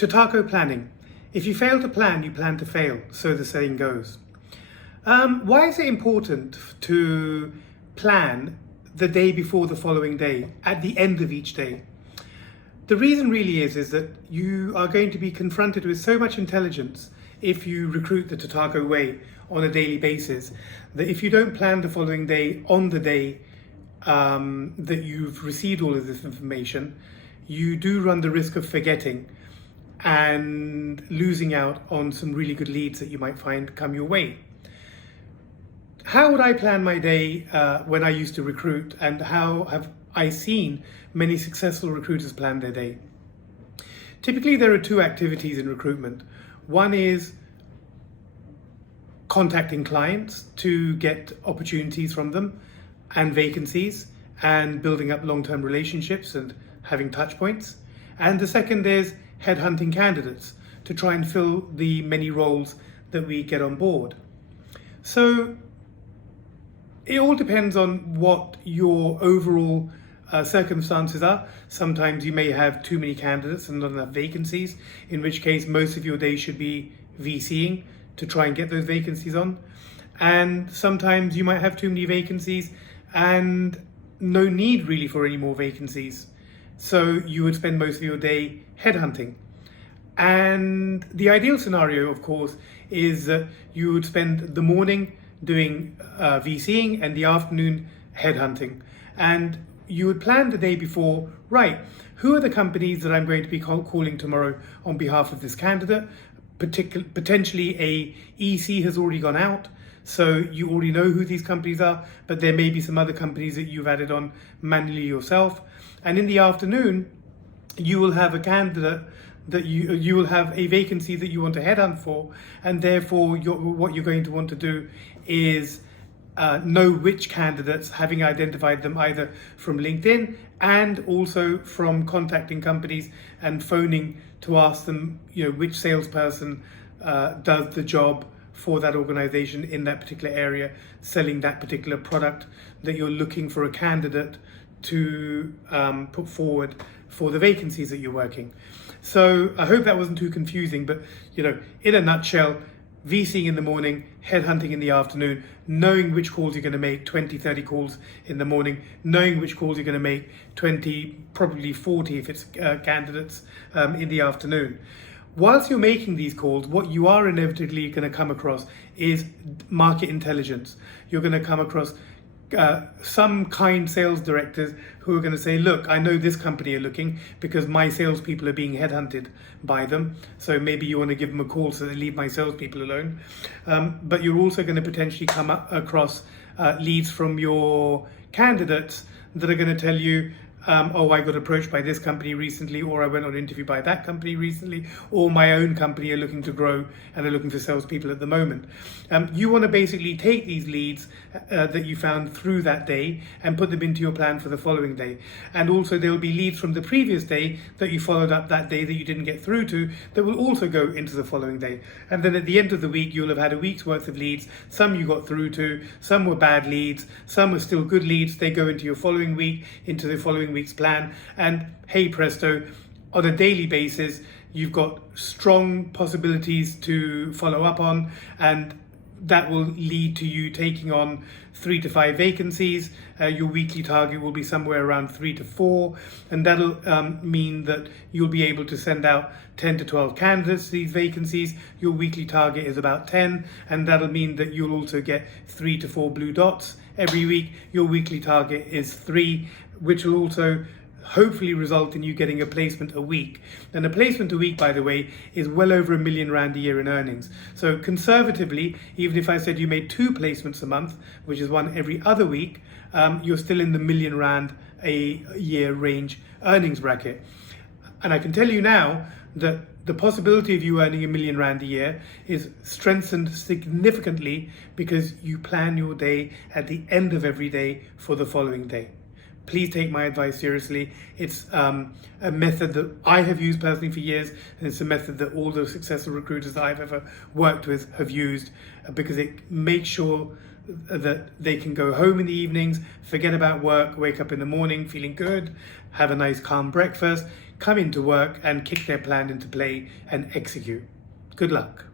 Totaco planning. If you fail to plan, you plan to fail, so the saying goes. Why is it important to plan the day before the following day, at the end of each day? The reason really is that you are going to be confronted with so much intelligence if you recruit the Totaco way on a daily basis, that if you don't plan the following day on the day that you've received all of this information, you do run the risk of forgetting and losing out on some really good leads that you might find come your way. How would I plan my day when I used to recruit, and how have I seen many successful recruiters plan their day? Typically, there are two activities in recruitment. One is contacting clients to get opportunities from them and vacancies and building up long-term relationships and having touch points. And the second is headhunting candidates to try and fill the many roles that we get on board. So it all depends on what your overall circumstances are. Sometimes you may have too many candidates and not enough vacancies, in which case most of your day should be VCing to try and get those vacancies on. And sometimes you might have too many vacancies and no need really for any more vacancies. So you would spend most of your day headhunting. And the ideal scenario, of course, is that you would spend the morning doing VCing and the afternoon headhunting. And you would plan the day before, right, who are the companies that I'm going to be calling tomorrow on behalf of this candidate? Potentially a EC has already gone out, so you already know who these companies are, but there may be some other companies that you've added on manually yourself. And in the afternoon, you will have a candidate that you will have a vacancy that you want to headhunt for, and therefore what you're going to want to do is know which candidates, having identified them either from LinkedIn and also from contacting companies and phoning to ask them, which salesperson does the job for that organization in that particular area, selling that particular product that you're looking for a candidate to put forward for the vacancies that you're working. So I hope that wasn't too confusing, but in a nutshell, VCing in the morning, headhunting in the afternoon, knowing which calls you're going to make, 20, 30 calls in the morning, knowing which calls you're going to make, 20, probably 40 if it's candidates in the afternoon. Whilst you're making these calls, what you are inevitably going to come across is market intelligence. You're going to come across some kind sales directors who are going to say, look, I know this company are looking because my salespeople are being headhunted by them. So maybe you want to give them a call so they leave my salespeople alone. But you're also going to potentially come across leads from your candidates that are going to tell you, oh, I got approached by this company recently, or I went on an interview by that company recently, or my own company are looking to grow and are looking for salespeople at the moment. You want to basically take these leads that you found through that day and put them into your plan for the following day. And also there will be leads from the previous day that you followed up that day that you didn't get through to that will also go into the following day. And then at the end of the week, you'll have had a week's worth of leads. Some you got through to, some were bad leads, some were still good leads. They go into your following week, into the following week's plan, and hey presto, on a daily basis you've got strong possibilities to follow up on, and that will lead to you taking on 3 to 5 vacancies. Your weekly target will be somewhere around 3 to 4, and that'll mean that you'll be able to send out 10 to 12 candidates to these vacancies. Your weekly target is about 10, and that'll mean that you'll also get 3 to 4 blue dots every week. Your weekly target is 3, which will also hopefully result in you getting a placement a week. And a placement a week, by the way, is well over £1 million a year in earnings. So conservatively, even if I said you made 2 placements a month, which is one every other week, you're still in the £1 million a year range earnings bracket. And I can tell you now that the possibility of you earning £1 million a year is strengthened significantly because you plan your day at the end of every day for the following day. Please take my advice seriously. It's a method that I have used personally for years, and it's a method that all the successful recruiters that I've ever worked with have used, because it makes sure that they can go home in the evenings, forget about work, wake up in the morning feeling good, have a nice calm breakfast, come into work and kick their plan into play and execute. Good luck.